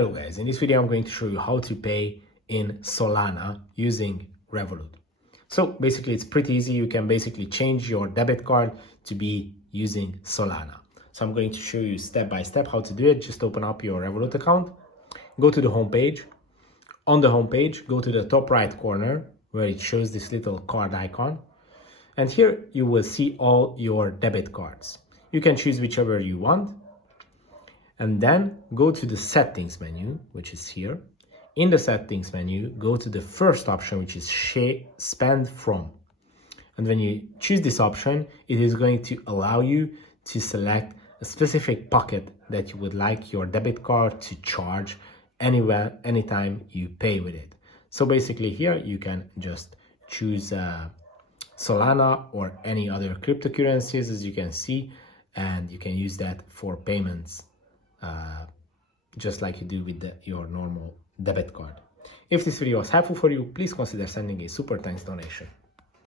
Hello guys, in this video I'm going to show you how to pay in Solana using Revolut. So basically it's pretty easy. You can basically change your debit card to be using Solana. So I'm going to show you step by step how to do it. Just open up your Revolut account, go to the home page. On the home page, go to the top right corner where it shows this little card icon. And here you will see all your debit cards. You can choose whichever you want. And then go to the settings menu, which is here. In the settings menu, go to the first option, which is spend from. And when you choose this option, it is going to allow you to select a specific pocket that you would like your debit card to charge anywhere, anytime you pay with it. So basically here you can just choose Solana or any other cryptocurrencies, as you can see, and you can use that for payments. Just like you do with your normal debit card. If this video was helpful for you, please consider sending a super thanks donation.